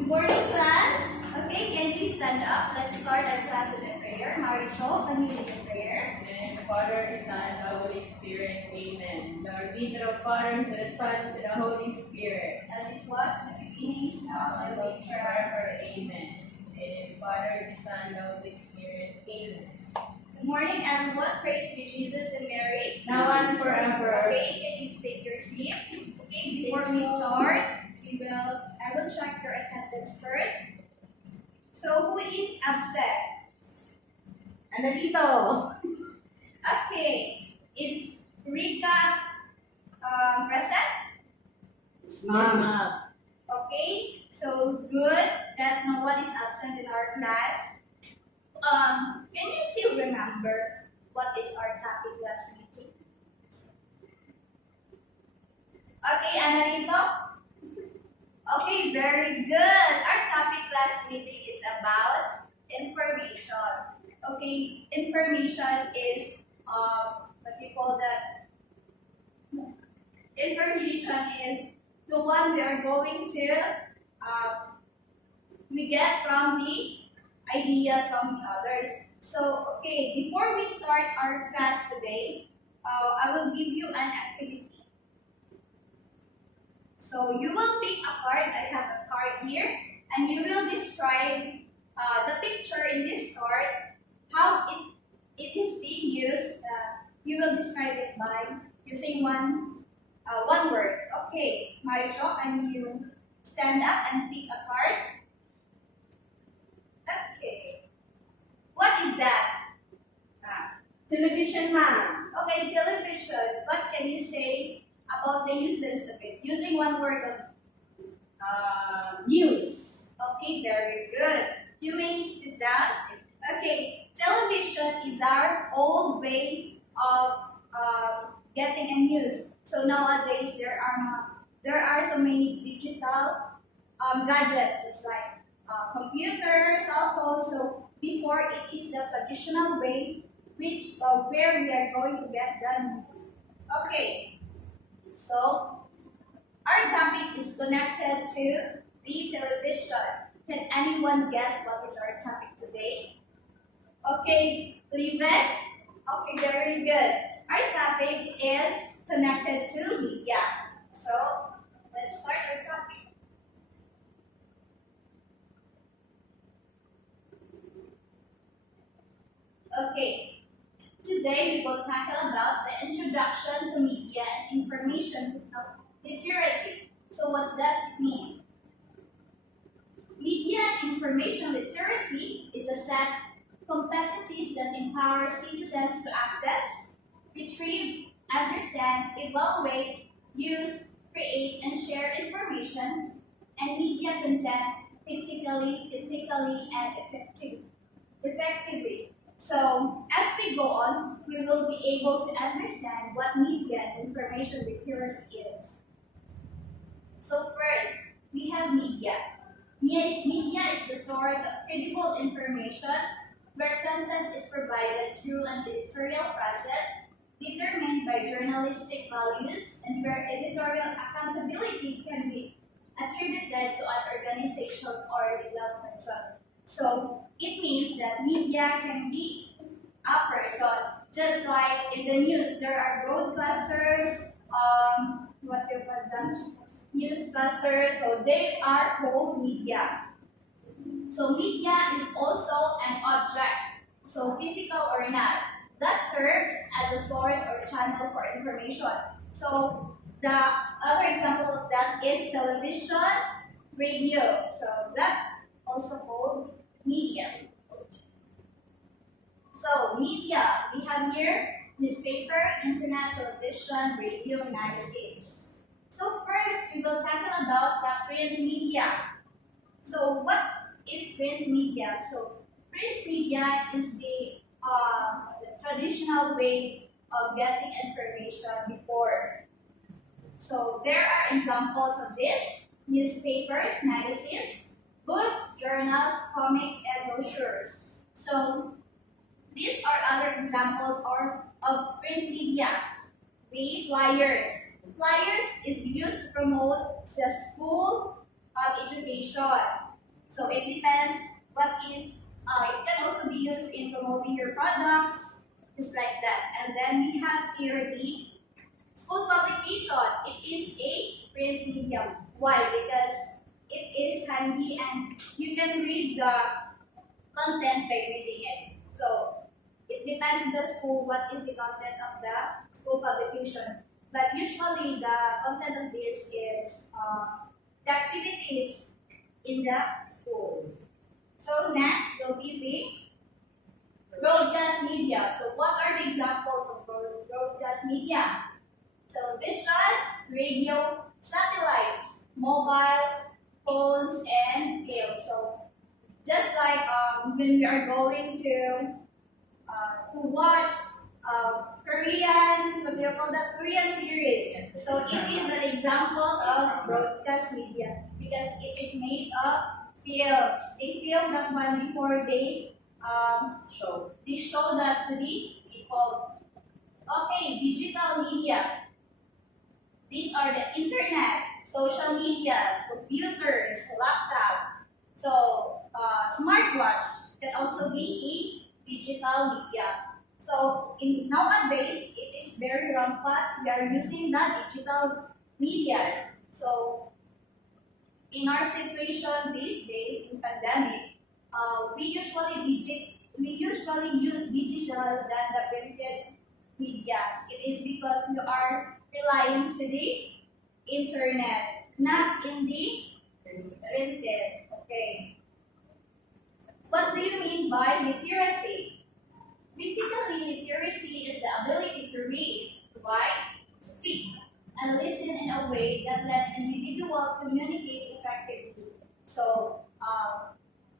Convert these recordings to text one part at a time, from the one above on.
Good morning, class. Okay, can you stand up? Let's start our class with a prayer. Maricho, can you lead a prayer? And the Father, the Son, and the Holy Spirit. Amen. Lord, be to the Father, to the Son, to the Holy Spirit. As it was in the beginning, is now, Now and and will will be be forever. forever. Amen. And the Father, the Son, and the Holy Spirit. Amen. Good morning, everyone. Praise be Jesus and Mary. Now and forever. Okay, can you take your seat? Okay, before we start, I will check your attendance first. So, who is absent? Andalito. Okay, is Rika present? Yes, ma'am. Okay, so good that no one is absent in our class. Can you still remember what is our topic last meeting? Okay, Analito? Okay, very good. Our topic last meeting is about information. Okay, information is what we call that. Information is the one we are going to we get from the ideas from the others. So, okay, before we start our class today, I will give you an activity. So, you will pick a card. I have a card here, and you will describe the picture in this card, how it is being used. You will describe it by using one word. Okay, Marisol, and you stand up and pick a card. Okay. What is that? Television, ma'am. Okay, television. What can you say about the uses of it? Using one word only. News. Okay, very good. You may sit down. Okay, television is our old way of getting a news. So nowadays there are so many digital gadgets. It's like computer, cell phone. So before it is the traditional way, which where we are going to get the news. Okay, so our topic is connected to the television. Can anyone guess what is our topic today? Okay, Livet? Okay, very good. Our topic is connected to media. So, let's start our topic. Okay, today we will tackle about the introduction to media and information literacy. So, what does it mean? Media and information literacy is a set of competencies that empower citizens to access, retrieve, understand, evaluate, use, create, and share information and media content ethically, and effectively. So, as we go on, we will be able to understand what media and information literacy is. So, first, we have media. Media is the source of credible information where content is provided through an editorial process determined by journalistic values and where editorial accountability can be attributed to an organization or legal person. So it means that media can be a person. Just like in the news, there are broadcasters, what you call them, newscasters, so they are called media. So media is also an object, so physical or not, that serves as a source or channel for information. So the other example of that is television, radio. So that also called media. So media, we have here newspaper, internet, television, radio, magazines. So first, we will tackle about the print media. So what is print media? So print media is the traditional way of getting information before. So there are examples of this: newspapers, magazines, books, journals, comics, and brochures. So these are other examples of print media. The flyers. Flyers is used to promote the school education. So it depends what is, it can also be used in promoting your products, just like that. And then we have here the school publication. It is a print medium. Why? Because it is handy and you can read the content by reading it. So it depends on the school what is the content of the school publication. But usually the content of this is the activities in the school. So next will be the broadcast media. So what are the examples of broadcast media? Television, radio, satellites, mobiles, phones, and film. So just like when we are going to watch Korean, what do you call that? Korean series. So it is an example of broadcast media because it is made of films. They film that one before they show that to the people. Okay, digital media. These are the internet, social medias, computers, laptops. So smartwatch can also be a digital media. So in nowadays, it is very rampant. We are using the digital medias. So in our situation these days in pandemic, we usually use digital than the printed medias. It is because we are relying to the internet, not in the printed. Okay. What do you mean by literacy? Basically, literacy is the ability to read, write, speak, and listen in a way that lets individual communicate effectively. So,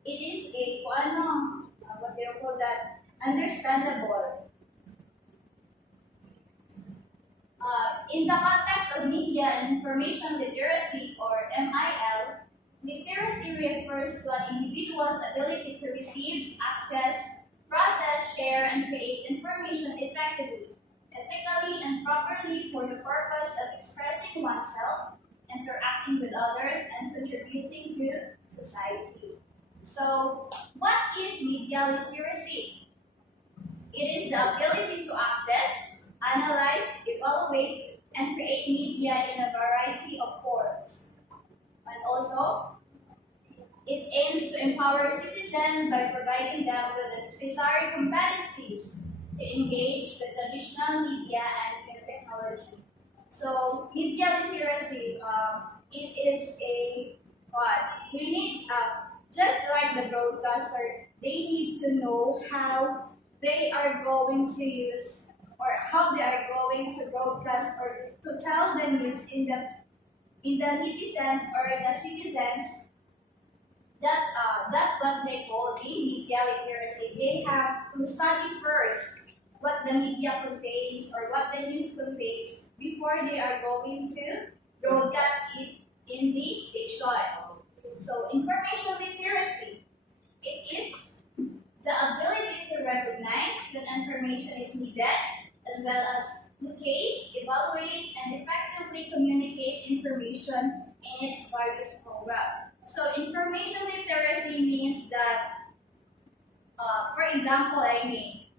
it is a what do you call that? Understandable. In the context of media and information literacy, or MIL, literacy refers to an individual's ability to receive, access, process, share, and create information effectively, ethically, and properly for the purpose of expressing oneself, interacting with others, and contributing to society. So, what is media literacy? It is the ability to access, analyze, evaluate, and create media in a variety of forms. And also, it aims to empower citizens by providing them with the necessary competencies to engage with traditional media and new technology. So, media literacy, it is a what? We need, just like the broadcaster, they need to know how they are going to use or how they are going to broadcast or to tell the news in the netizens or the citizens that what they call the media literacy. They have to study first what the media contains or what the news contains before they are going to broadcast it in the station. So information literacy, it is the ability to recognize when information is needed, as well as locate, evaluate, and effectively communicate information in its various programs. So information literacy means that, for example,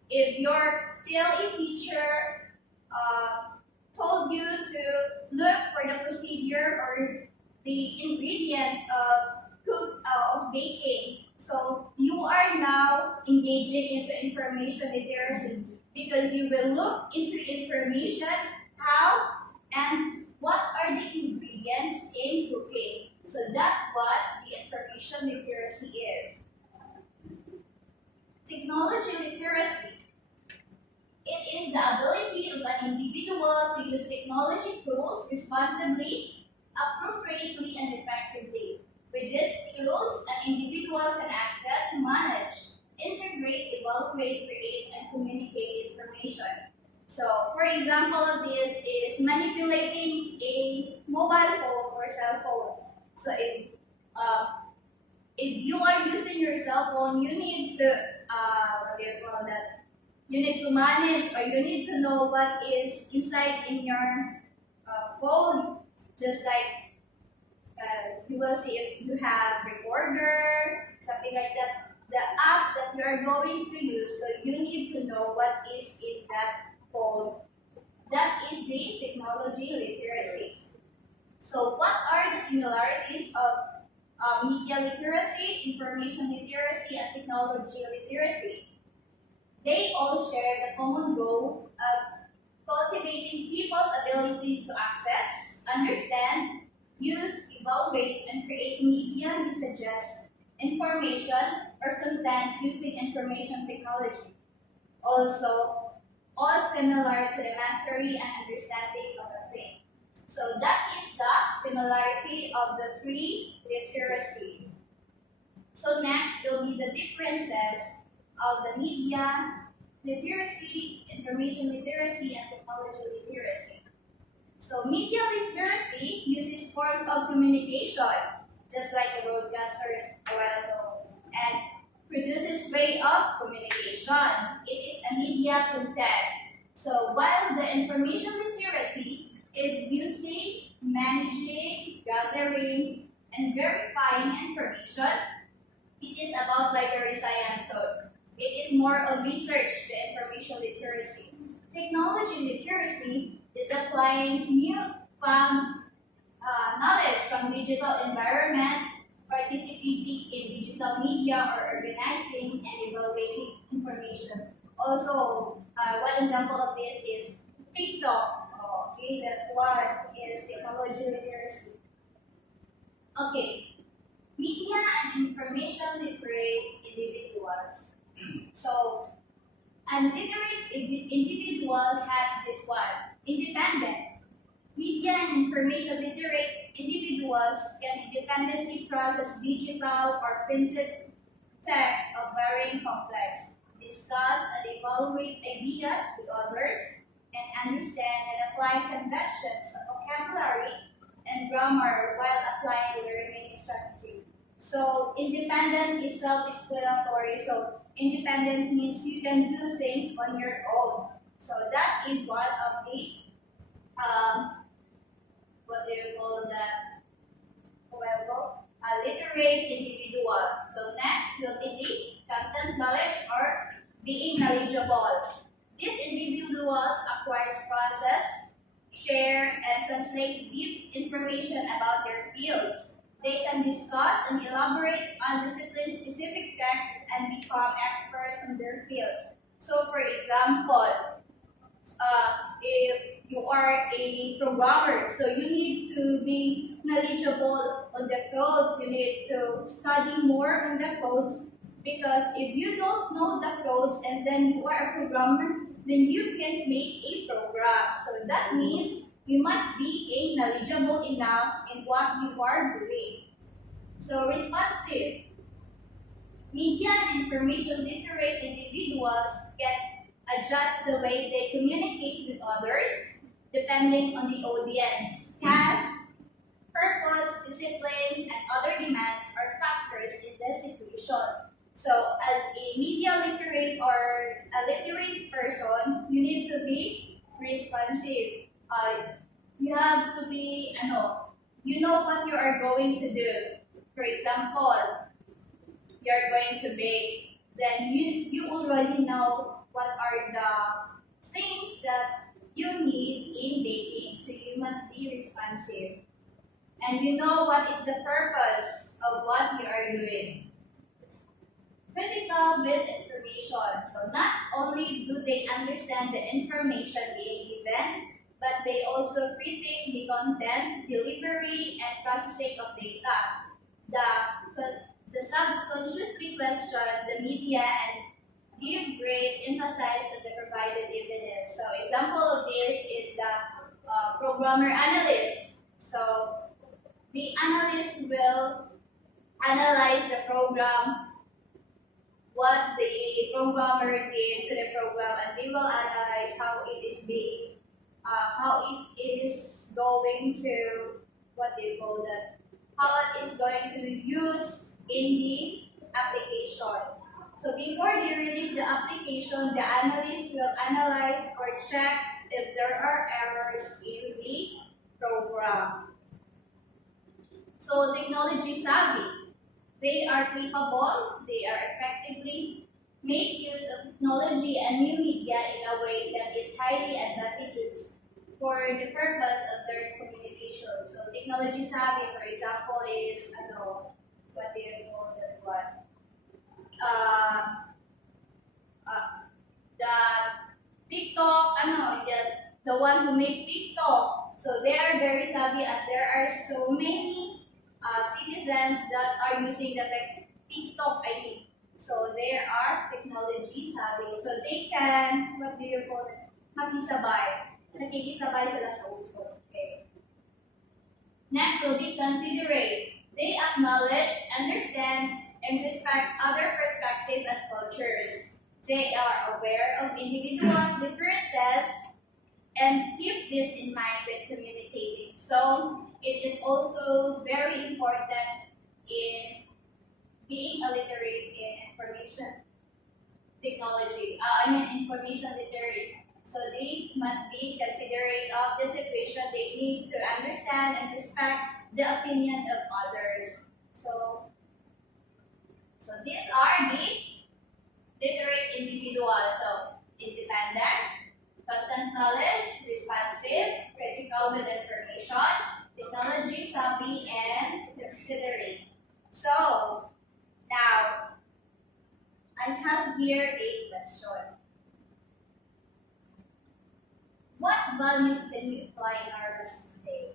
if your TLE teacher told you to look for the procedure or the ingredients of baking, so you are now engaging into information literacy because you will look into information how and what are the ingredients in cooking. So that's what the information literacy is. Technology literacy. It is the ability of an individual to use technology tools responsibly, appropriately, and effectively. With these tools, an individual can access, manage, integrate, evaluate, create, and communicate information. So, for example of this is manipulating a mobile phone or cell phone. So, if you are using your cell phone, you need to what do you call that? You need to manage or you need to know what is inside in your phone. Just like you will see if you have recorder, something like that. The apps that you are going to use, so you need to know what is in that phone. That is the technology literacy. So what are the similarities of media literacy, information literacy, and technology literacy? They all share the common goal of cultivating people's ability to access, understand, use, evaluate, and create media messages, information, or content using information technology. Also, all similar to the mastery and understanding of a thing. So that is the similarity of the three literacy. So next will be the differences of the media literacy, information literacy, and technology literacy. So media literacy uses forms of communication, just like the broadcasters a while ago, and produces way of communication. It is a media content. So while the information literacy is using, managing, gathering, and verifying information, it is about library science. So it is more of research, the information literacy. Technology literacy is applying new found knowledge from digital environments, participating in digital media, or organizing and evaluating information. Also, one example of this is TikTok. Okay, that one is technology literacy. Okay, media and information literate individuals. So, an literate individual has this one, independent. Media and information literate individuals can independently process digital or printed text of varying complex, discuss and evaluate ideas with others, and understand and apply conventions of vocabulary and grammar while applying learning strategies. So independent is self-explanatory. So independent means you can do things on your own. So that is one of the what do you call that? Well, a literate individual. So next will be the content knowledge or being knowledgeable. These individuals acquires process, share, and translate deep information about their fields. They can discuss and elaborate on discipline-specific texts and become expert in their fields. So, for example, if you are a programmer, so you need to be knowledgeable on the codes. You need to study more on the codes because if you don't know the codes and then you are a programmer, then you can make a program. So that means you must be knowledgeable enough in what you are doing. So responsive. Media and information literate individuals can adjust the way they communicate with others depending on the audience, task, purpose, discipline, and other demands are factors in the situation. So, as a media literate or a literate person, you need to be responsive. You have to be, you know what you are going to do. For example, you are going to bake, then you already know what are the things that you need in baking. So you must be responsive. And you know what is the purpose of what you are doing. Critical with information. So not only do they understand the information being given, but they also critique the content, delivery, and processing of data. The subconsciously question the media and give great emphasis on the provided evidence. So example of this is the programmer analyst. So the analyst will analyze the program, what the programmer did to the program, and they will analyze how it is being, how it is going to, what do you call that, how it is going to be used in the application. So before they release the application, the analyst will analyze or check if there are errors in the program. So technology savvy. They are capable, they are effectively make use of technology and new media in a way that is highly advantageous for the purpose of their communication. So technology savvy, for example, is what do you call that one? The TikTok, just the one who make TikTok. So they are very savvy, and there are so many citizens that are using the TikTok ID. So they are technology savvy. So they can, what do you call it? Makisabay. Nakikisabay sila sa uso. Okay. Next will be considerate. They acknowledge, understand, and respect other perspectives and cultures. They are aware of individuals' differences and keep this in mind when communicating. So it is also very important in being a literate in information technology. Information literate. So they must be considerate of the situation. They need to understand and respect the opinion of others. So these are the literate individuals. So independent, content knowledge, responsive, critical with information, technology savvy, and considerate. So now I have here a question. What values can we apply in our lesson today?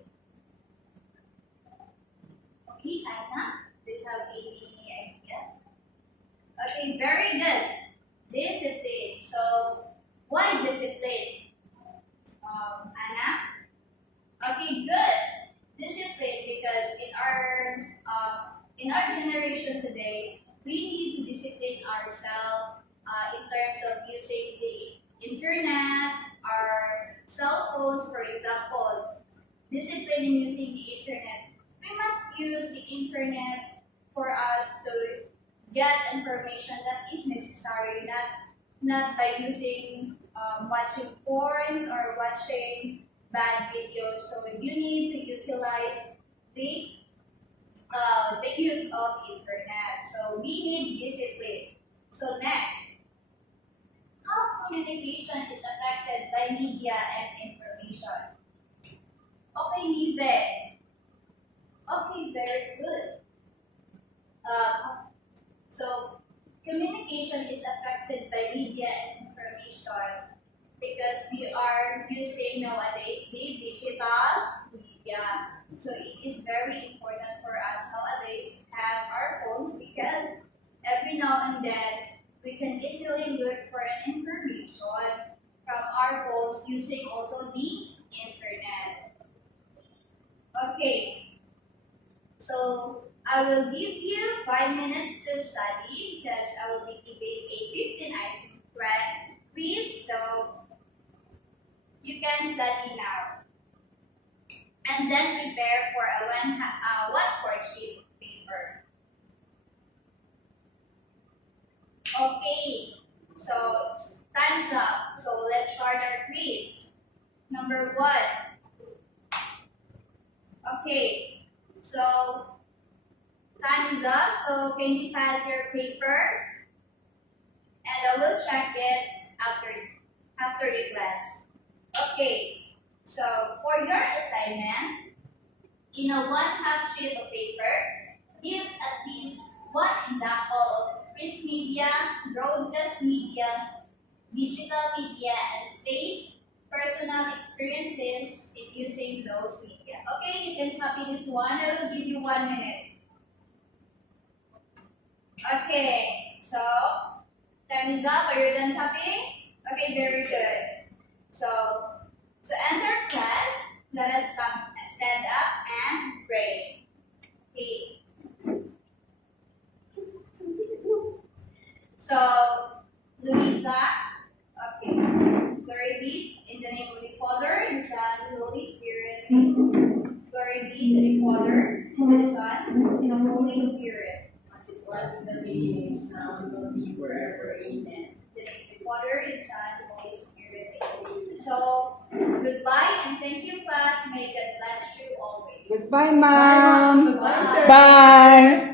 Okay, Aina, do you have any idea? Okay, very good. Discipline. So, why discipline? Anna? Okay, good. Discipline because in our generation today, we need to discipline ourselves in terms of using the internet, our cell phones, for example. Discipline in using the internet. We must use the internet for us to get information that is necessary, not by using watching porns or watching bad videos. So you need to utilize the use of internet. So we need discipline. So next, how communication is affected by media and information? Okay, Nive. Okay, very good. So communication is affected by media and information because we are using nowadays the digital media. So it is very important for us nowadays to have our phones because every now and then we can easily look for an information from our phones using also the internet. Okay, so I will give you 5 minutes to study because I will be giving a 15 item quiz. So you can study now. And then prepare for a one-fourth sheet of paper. Okay, so time's up. So let's start our quiz. Number 1. Okay, so time is up. So can you pass your paper? And I will check it after the class. Okay. So, for your assignment, in a 1/2 sheet of paper, give at least one example of print media, broadcast media, digital media, and state personal experiences in using those media. Okay, you can copy this one. I will give you 1 minute. Okay, so time is up. Are you done copying? Okay, very good. So, to enter class, let us stand up and pray. Okay. So, Luisa, okay. Glory be in the name of the Father, the Son, and the Holy Spirit. Glory be to the Father, to the Son, and to the Holy Spirit. As it was in the beginning, is now, and will be forever. Amen. The name of the Father, the Son, and the Holy Spirit. So, goodbye and thank you, class. May God bless you always. Goodbye, ma'am. Bye. Bye.